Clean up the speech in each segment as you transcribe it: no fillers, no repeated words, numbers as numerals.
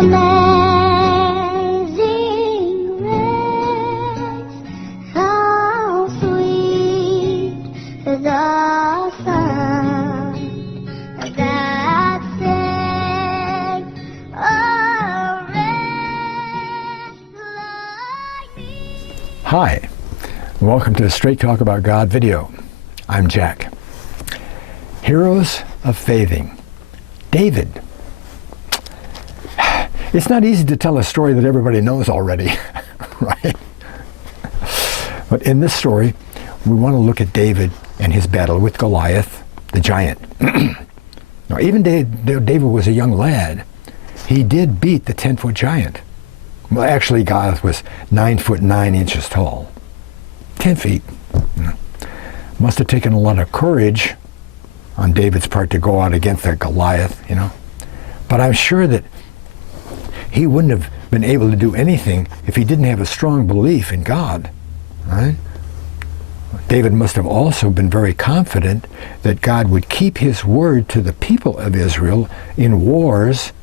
Amazing grace, how sweet the sound that saved a wretch like me. Hi, welcome to the Straight Talk About God video. I'm Jack. Heroes of Faithing. David. It's not easy to tell a story that everybody knows already, right? But in this story, we want to look at David and his battle with Goliath, the giant. Now, even though David was a young lad, he did beat the 10-foot giant. Well, actually, Goliath was 9 foot 9 inches tall. 10 feet. Must have taken a lot of courage on David's part to go out against that Goliath, But I'm sure that he wouldn't have been able to do anything if he didn't have a strong belief in God, right? David must have also been very confident that God would keep his word to the people of Israel in wars,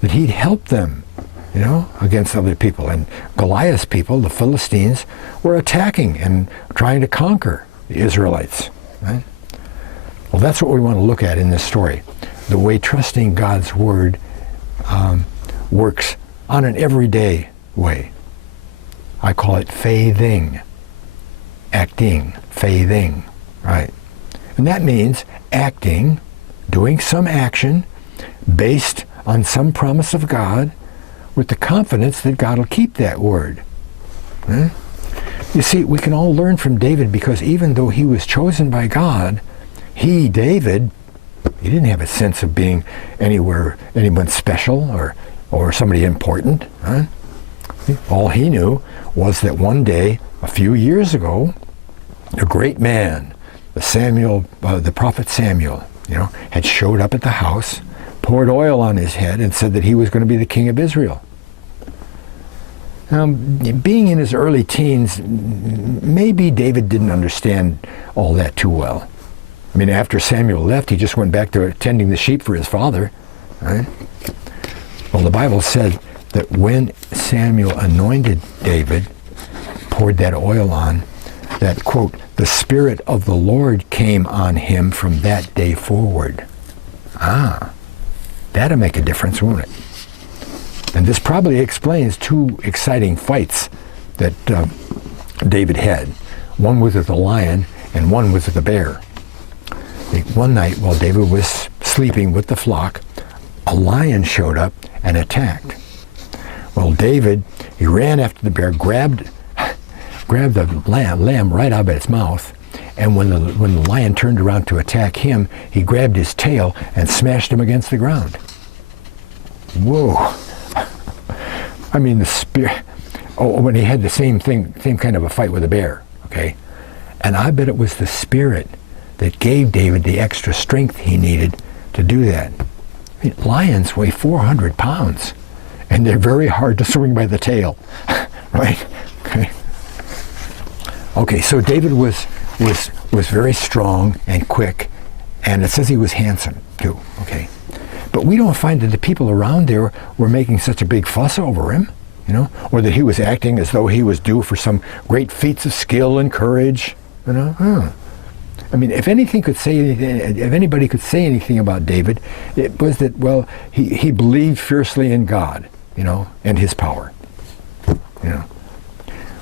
that he'd help them, against other people. And Goliath's people, the Philistines, were attacking and trying to conquer the Israelites, right? Well, that's what we want to look at in this story. The way trusting God's word works on an everyday way. I call it faithing. Acting, faithing, right? And that means acting, doing some action based on some promise of God with the confidence that God will keep that word. Right? You see, we can all learn from David because even though he was chosen by God, David, he didn't have a sense of being anyone special or somebody important. Huh? All he knew was that one day, a few years ago, a great man, the prophet Samuel, had showed up at the house, poured oil on his head, and said that he was going to be the king of Israel. Now, being in his early teens, maybe David didn't understand all that too well. I mean, after Samuel left, he just went back to tending the sheep for his father, right? Well, the Bible said that when Samuel anointed David, poured that oil on, that, quote, the Spirit of the Lord came on him from that day forward. That'll make a difference, won't it? And this probably explains two exciting fights that David had. One was with the lion and one was with the bear. One night while David was sleeping with the flock, a lion showed up and attacked. Well, David, he ran after the bear, grabbed the lamb right out of its mouth, and when the lion turned around to attack him, he grabbed his tail and smashed him against the ground. Whoa. I mean, the spear. When he had the same kind of a fight with a bear, okay? And I bet it was the Spirit that gave David the extra strength he needed to do that. I mean, lions weigh 400 pounds, and they're very hard to swing by the tail, right? Okay, so David was very strong and quick, and it says he was handsome too, okay? But we don't find that the people around there were making such a big fuss over him, or that he was acting as though he was due for some great feats of skill and courage, I mean, if anybody could say anything about David, it was that, well, he believed fiercely in God, and his power,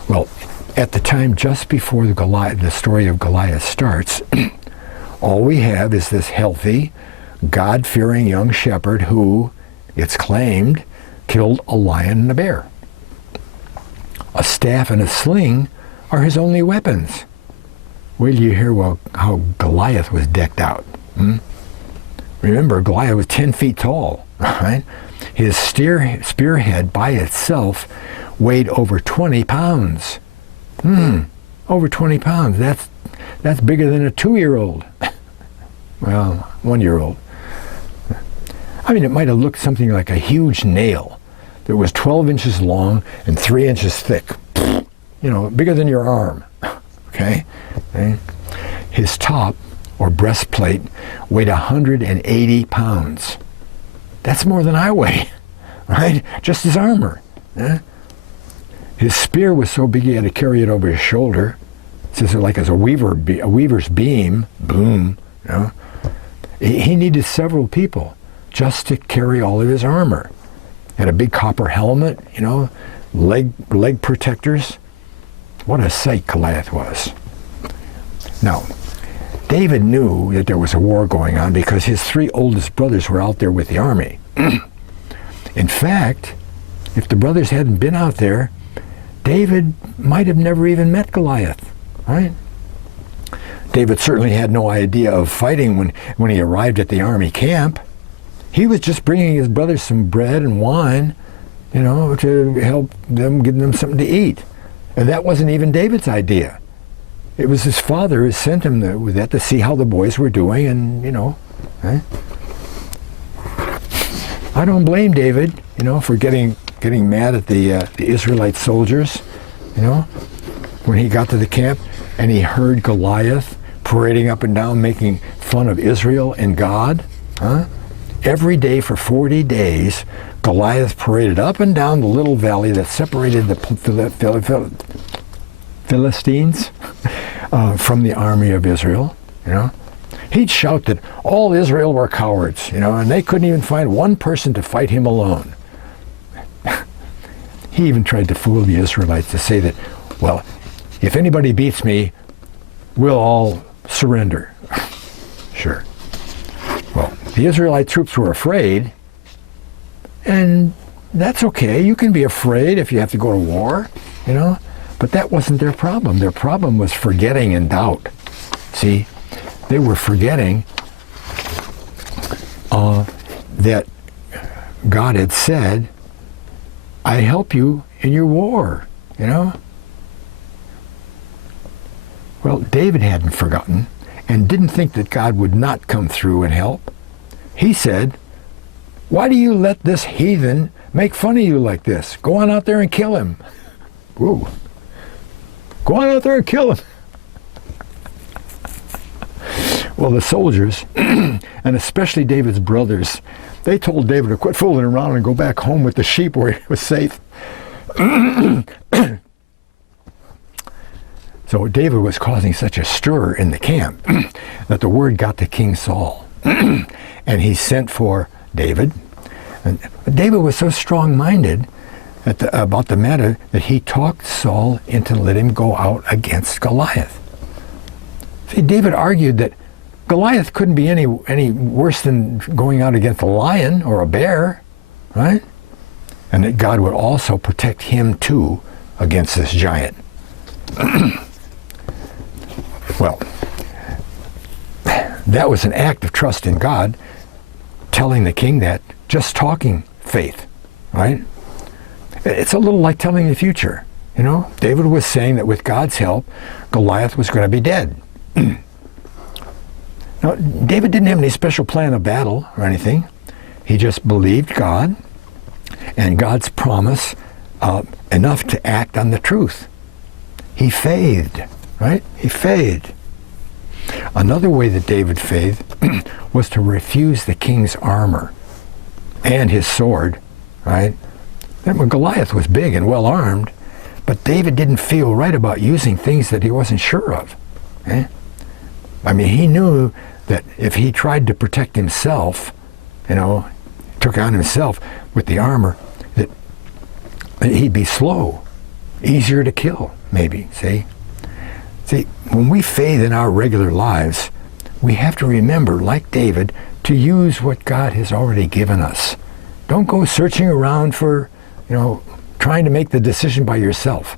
Well, at the time just before the story of Goliath starts, all we have is this healthy, God-fearing young shepherd who, it's claimed, killed a lion and a bear. A staff and a sling are his only weapons. Wait till you hear how Goliath was decked out. Remember, Goliath was 10 feet tall, right? His spearhead by itself weighed over 20 pounds. Over 20 pounds. That's bigger than a 2-year-old. Well, 1-year-old. I mean, it might have looked something like a huge nail that was 12 inches long and 3 inches thick. Bigger than your arm. Okay? His top, or breastplate, weighed 180 pounds. That's more than I weigh. right? Just his armor. Yeah? His spear was so big he had to carry it over his shoulder. It's just like as a weaver's beam, boom. You know? He needed several people just to carry all of his armor. Had a big copper helmet, you know, leg protectors. What a sight Goliath was. Now, David knew that there was a war going on because his 3 oldest brothers were out there with the army. In fact, if the brothers hadn't been out there, David might have never even met Goliath, right? David certainly had no idea of fighting when he arrived at the army camp. He was just bringing his brothers some bread and wine, you know, to help them, give them something to eat. And that wasn't even David's idea. It was his father who sent him there with that to see how the boys were doing, and, you know. Right? I don't blame David, you know, for getting mad at the Israelite soldiers, you know, when he got to the camp and he heard Goliath parading up and down making fun of Israel and God. Huh? Every day for 40 days, Goliath paraded up and down the little valley that separated the Philistines from the army of Israel, you know. He'd shout that all Israel were cowards, you know, and they couldn't even find one person to fight him alone. He even tried to fool the Israelites to say that, well, if anybody beats me, we'll all surrender. Sure. Well, the Israelite troops were afraid, and that's okay. You can be afraid if you have to go to war, you know, but that wasn't their problem. Their problem was forgetting and doubt. See, they were forgetting that God had said, I help you in your war, you know. Well, David hadn't forgotten and didn't think that God would not come through and help. He said, why do you let this heathen make fun of you like this? Go on out there and kill him. Whoa. Go on out there and kill him. Well, the soldiers, and especially David's brothers, they told David to quit fooling around and go back home with the sheep where he was safe. So David was causing such a stir in the camp that the word got to King Saul. And he sent for David. And David was so strong-minded about the matter that he talked Saul into letting him go out against Goliath. See, David argued that Goliath couldn't be any worse than going out against a lion or a bear, right? And that God would also protect him too against this giant. Well, that was an act of trust in God, telling the king that, just talking faith, right? It's a little like telling the future, you know? David was saying that with God's help, Goliath was going to be dead. Now, David didn't have any special plan of battle or anything. He just believed God and God's promise enough to act on the truth. He faithed, right? He faithed. Another way that David faithed was to refuse the king's armor and his sword, right? When Goliath was big and well armed, but David didn't feel right about using things that he wasn't sure of. Eh? I mean, he knew that if he tried to protect himself, you know, took on himself with the armor, that he'd be slow, easier to kill, maybe, see? See, when we faith in our regular lives, we have to remember, like David, to use what God has already given us. Don't go searching around for, you know, trying to make the decision by yourself.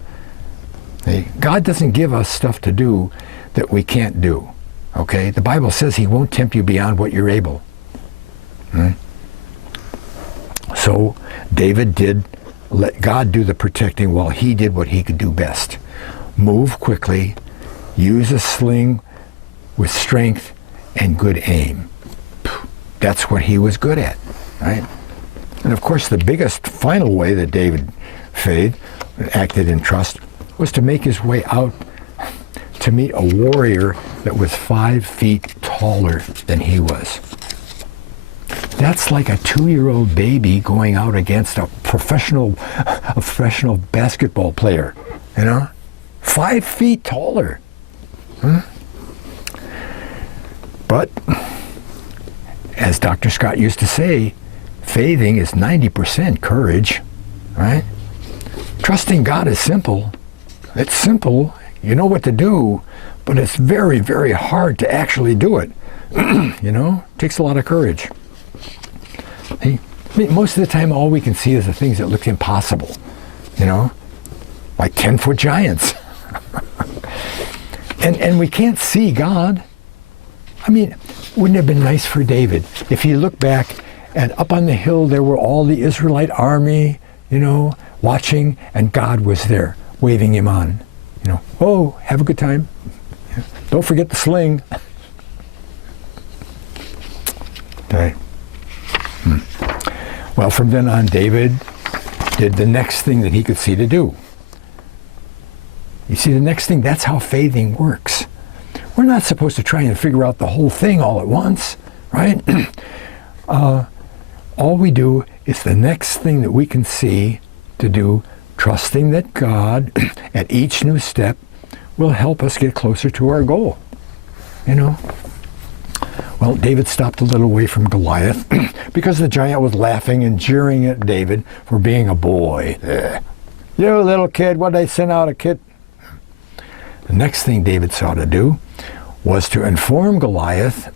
See? God doesn't give us stuff to do that we can't do. Okay? The Bible says he won't tempt you beyond what you're able. So David did let God do the protecting while he did what he could do best. Move quickly, use a sling with strength and good aim. That's what he was good at, right? And of course, the biggest final way that David acted in trust was to make his way out to meet a warrior that was 5 feet taller than he was. That's like a 2-year-old baby going out against a professional basketball player, 5 feet taller. But, as Dr. Scott used to say, faithing is 90% courage, right? Trusting God is simple. It's simple. You know what to do, but it's very, very hard to actually do it. Takes a lot of courage. Most of the time, all we can see is the things that look impossible, like 10-foot giants. and we can't see God. I mean, wouldn't it have been nice for David if he looked back and up on the hill there were all the Israelite army, watching, and God was there, waving him on. Oh, have a good time. Don't forget the sling. Okay. Well, from then on, David did the next thing that he could see to do. You see, the next thing, that's how faithing works. We're not supposed to try and figure out the whole thing all at once, right? All we do is the next thing that we can see to do, trusting that God, at each new step, will help us get closer to our goal. Well, David stopped a little way from Goliath because the giant was laughing and jeering at David for being a boy. You little kid, what'd they send out a kid? The next thing David saw to do was to inform Goliath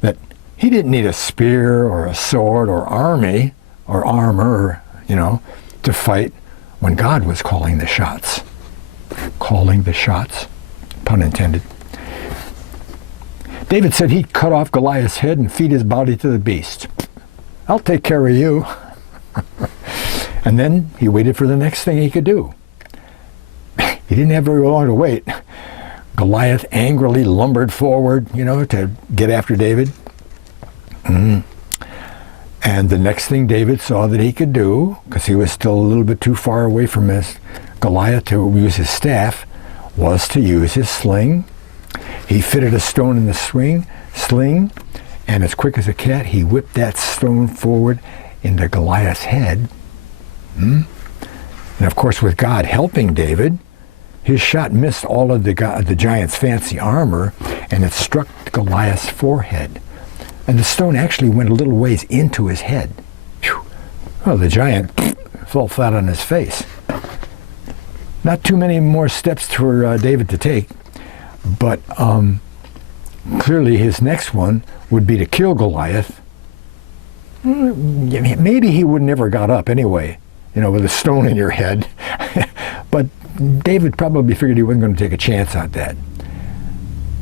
that he didn't need a spear or a sword or army or armor, to fight when God was calling the shots. Calling the shots, pun intended. David said he'd cut off Goliath's head and feed his body to the beast. I'll take care of you. And then he waited for the next thing he could do. He didn't have very long to wait. Goliath angrily lumbered forward, to get after David. And the next thing David saw that he could do, because he was still a little bit too far away from Goliath to use his staff, was to use his sling. He fitted a stone in the sling, and as quick as a cat, he whipped that stone forward into Goliath's head. And of course, with God helping David, his shot missed all of the giant's fancy armor, and it struck Goliath's forehead. And the stone actually went a little ways into his head. Whew. Well, the giant fell flat on his face. Not too many more steps for David to take, but clearly his next one would be to kill Goliath. Maybe he would never got up anyway, with a stone in your head. But David probably figured he wasn't going to take a chance on that.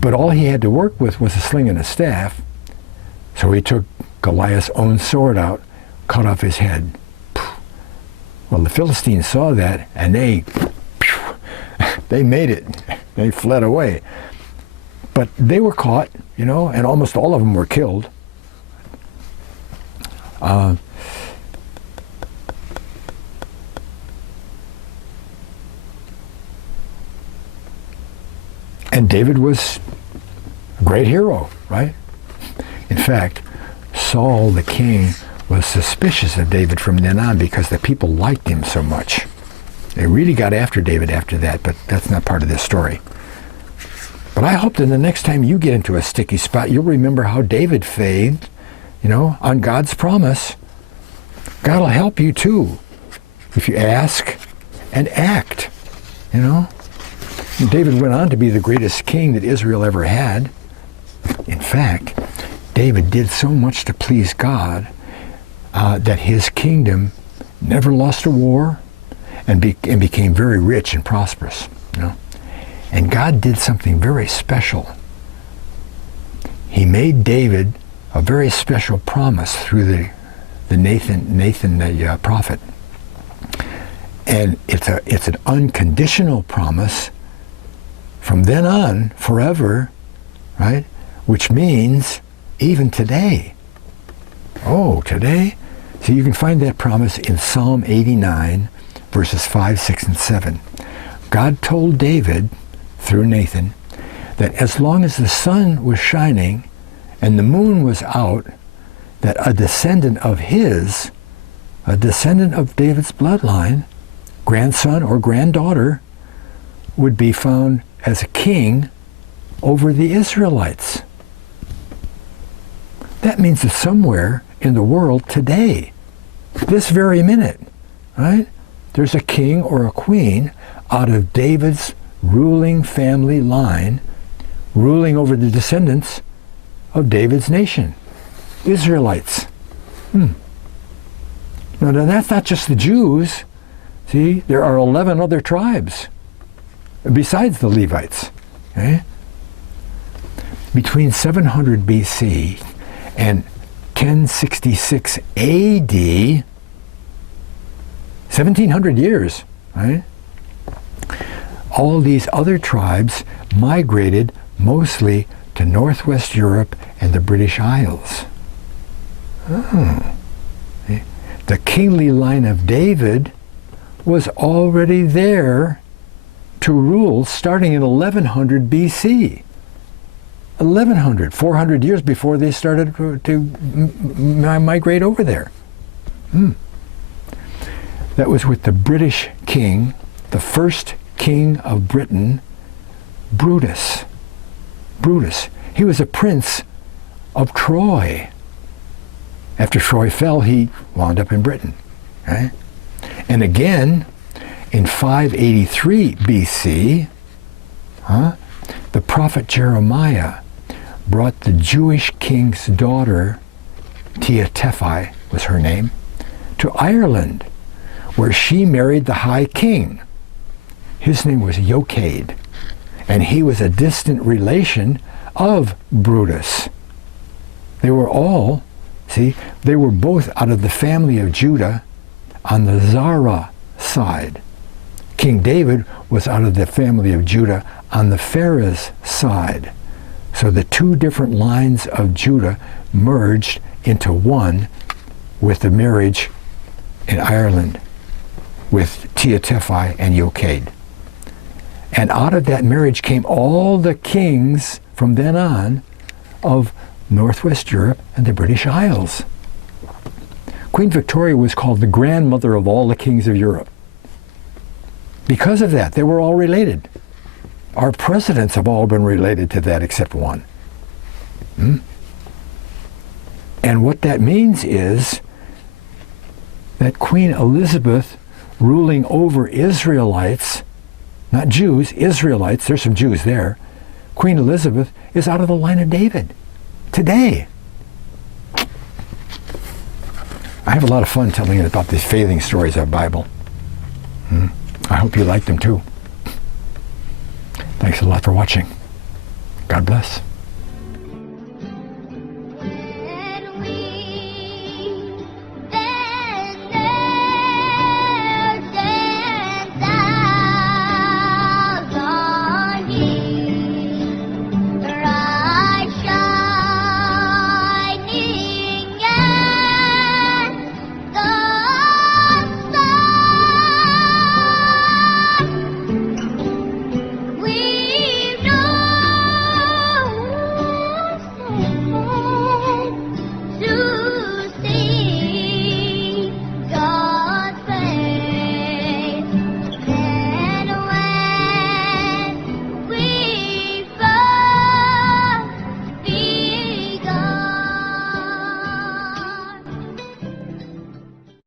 But all he had to work with was a sling and a staff. So he took Goliath's own sword out, cut off his head. Well, the Philistines saw that, and they made it. They fled away. But they were caught, and almost all of them were killed. And David was a great hero, right? In fact, Saul the king was suspicious of David from then on because the people liked him so much. They really got after David after that, but that's not part of this story. But I hope that the next time you get into a sticky spot, you'll remember how David faithed, on God's promise. God will help you too, if you ask and act, And David went on to be the greatest king that Israel ever had. In fact, David did so much to please God that his kingdom never lost a war and became very rich and prosperous. And God did something very special. He made David a very special promise through the Nathan the prophet. And it's an unconditional promise from then on, forever, right? Which means even today. Oh, today? So you can find that promise in Psalm 89, verses 5, 6, and 7. God told David, through Nathan, that as long as the sun was shining and the moon was out, that a descendant of his, a descendant of David's bloodline, grandson or granddaughter, would be found as a king over the Israelites. That means that somewhere in the world today, this very minute, right, there's a king or a queen out of David's ruling family line, ruling over the descendants of David's nation, Israelites. Now that's not just the Jews. See, there are 11 other tribes besides the Levites. Okay? Between 700 BC and 1066 AD, 1700 years, right? All these other tribes migrated mostly to Northwest Europe and the British Isles. The kingly line of David was already there to rule starting in 1100 BC. 1100, 400 years before they started to migrate over there. That was with the British king, the first king of Britain, Brutus. Brutus. He was a prince of Troy. After Troy fell, he wound up in Britain. Right? And again, in 583 BC, the prophet Jeremiah brought the Jewish king's daughter, Pt4 was her name, to Ireland, where she married the high king. His name was Yochade, and he was a distant relation of Brutus. They were all, they were both out of the family of Judah on the Zara side. King David was out of the family of Judah on the Pharez side. So the two different lines of Judah merged into one with the marriage in Ireland with Pt4 and Yochade. And out of that marriage came all the kings from then on of Northwest Europe and the British Isles. Queen Victoria was called the grandmother of all the kings of Europe. Because of that, they were all related. Our presidents have all been related to that except one. And what that means is that Queen Elizabeth ruling over Israelites, not Jews, Israelites, there's some Jews there, Queen Elizabeth is out of the line of David today. I have a lot of fun telling you about these failing stories of the Bible. I hope you like them too. Thanks a lot for watching. God bless.